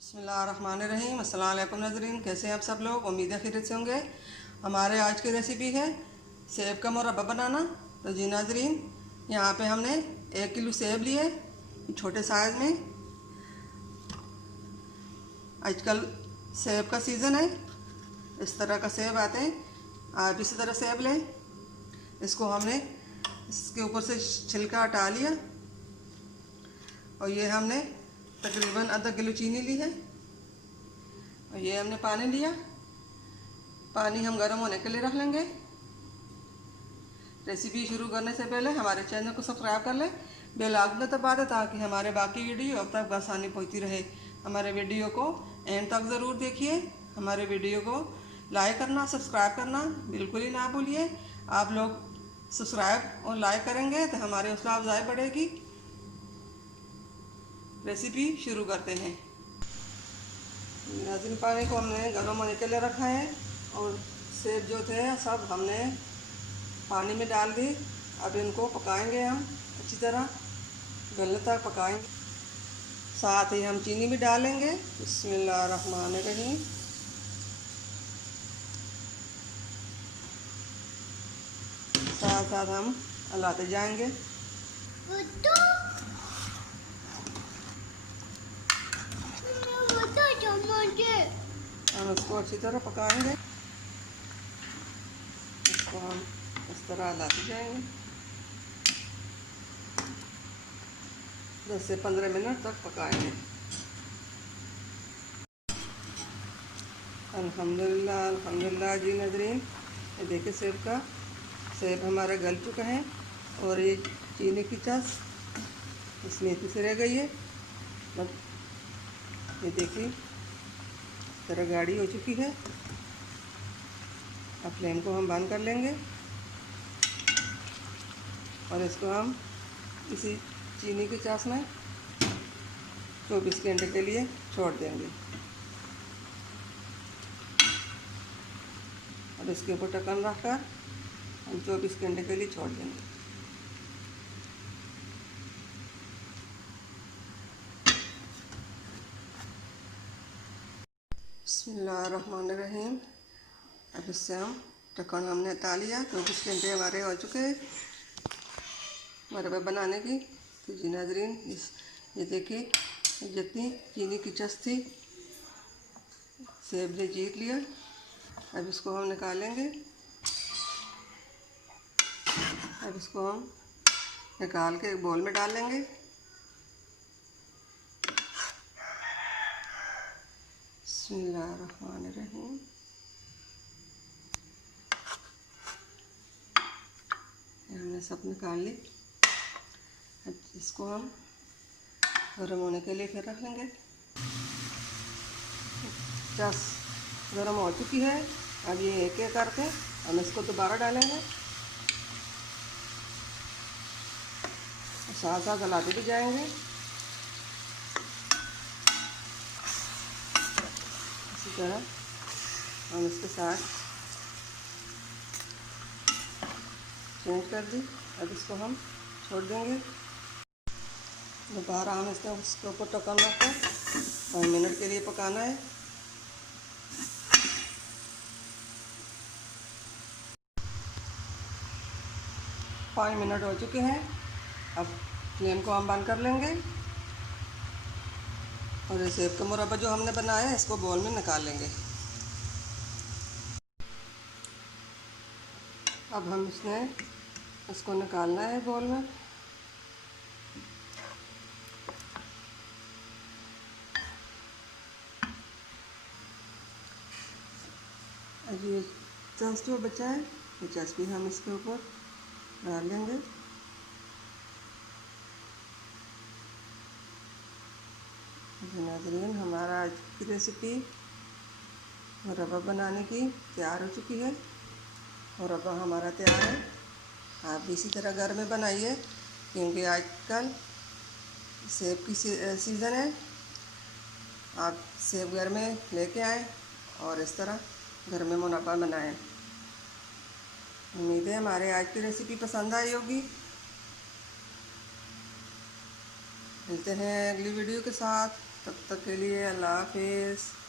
बिस्मिल्लाहिर्रहमानिर्रहीम। अस्सलाम वालेकुम नाज़रीन, कैसे हैं आप सब लोग। उम्मीद है खैरियत से होंगे। हमारे आज की रेसिपी है सेब का मुरब्बा बनाना। तो जी नाज़रीन, यहाँ पे हमने 1 किलो सेब लिए छोटे साइज़ में। आजकल सेब का सीज़न है, इस तरह का सेब आते हैं, आप इसी तरह सेब लें। इसको हमने इसके ऊपर से छिलका हटा लिया और ये हमने तकरीबन आधा किलो चीनी ली है और ये हमने पानी लिया। पानी हम गर्म होने के लिए रख लेंगे। रेसिपी शुरू करने से पहले हमारे चैनल को सब्सक्राइब कर लें, बेल आइकन दबा दें ताकि हमारे बाकी वीडियो अब तक आसानी पहुंचती रहे। हमारे वीडियो को एंड तक ज़रूर देखिए। हमारे वीडियो को लाइक करना, सब्सक्राइब करना बिल्कुल ही ना भूलिए। आप लोग सब्सक्राइब और लाइक करेंगे तो हमारी हौसला अफजाई बढ़ेगी। रेसिपी शुरू करते हैं। नाज़रीन, पानी को हमने गर्म होने के लिए रखा है और सेब जो थे सब हमने पानी में डाल दी। अब इनको पकाएंगे हम अच्छी तरह, गलने तक पकाएंगे। साथ ही हम चीनी भी डालेंगे। बिस्मिल्लाहिर्रहमानिर्रहीम। साथ साथ हम हलाते जाएंगे। हम इसको अच्छी तरह पकाएंगे। इसको हम इस तरह हलाते जाएंगे 10 से 15 मिनट तक पकाएंगे। अल्हम्दुलिल्लाह अल्हम्दुलिल्लाह। जी नाज़रीन, ये देखिए सेब हमारा गल चुका है और ये चीनी की चस इसमें से रह गई है। ये देखिए तरह गाढ़ी हो चुकी है। अब फ्लेम को हम बंद कर लेंगे और इसको हम इसी चीनी की चाश में 24 घंटे के लिए छोड़ देंगे। और इसके ऊपर ढक्कन रखकर हम 24 घंटे के लिए छोड़ देंगे। बिस्मिल्लाहिर्रहमानिर्रहीम। अब इससे हम ढक्कन हमने हटा लिया। 24 घंटे हमारे हो चुके हैं मुरब्बा बनाने की। तो जी नाज़रीन, ये देखिए जितनी चीनी की चस थी सेब ने जीत लिया। अब इसको हम निकालेंगे। अब इसको हम निकाल के एक बोल में डाल लेंगे। बिस्मिल्लाहिर्रहमानिर्रहीम। हमने सब निकाल ली। अब इसको हम गर्म होने के लिए फिर रख लेंगे। चस गर्म हो चुकी है। अब ये एक एक करके हम इसको दोबारा डालेंगे। साथ साथ हलाते भी जाएंगे। इसी तरह हम इसके साथ चेंज कर दी। अब इसको हम छोड़ देंगे। दोबारा हम इसके ऊपर ढक्कन रखकर 5 मिनट के लिए पकाना है। पाँच मिनट हो चुके हैं। अब फ्लेम को हम बंद कर लेंगे और ये सेब का मुरब्बा जो हमने बनाया है इसको बोल में निकाल लेंगे। अब हम इसको निकालना है बोल में। अब ये चस जो बचा है ये चस भी हम इसके ऊपर डाल लेंगे। नाज़रीन, हमारा आज की रेसिपी मुरब्बा बनाने की तैयार हो चुकी है। मुरब्बा हमारा तैयार है। आप भी इसी तरह घर में बनाइए क्योंकि आजकल सेब की सीज़न है। आप सेब घर में लेके आएँ और इस तरह घर में मुरब्बा बनाएं। उम्मीद है हमारे आज की रेसिपी पसंद आई होगी। मिलते हैं अगली वीडियो के साथ। तब तक के लिए अल्लाह हाफिज़।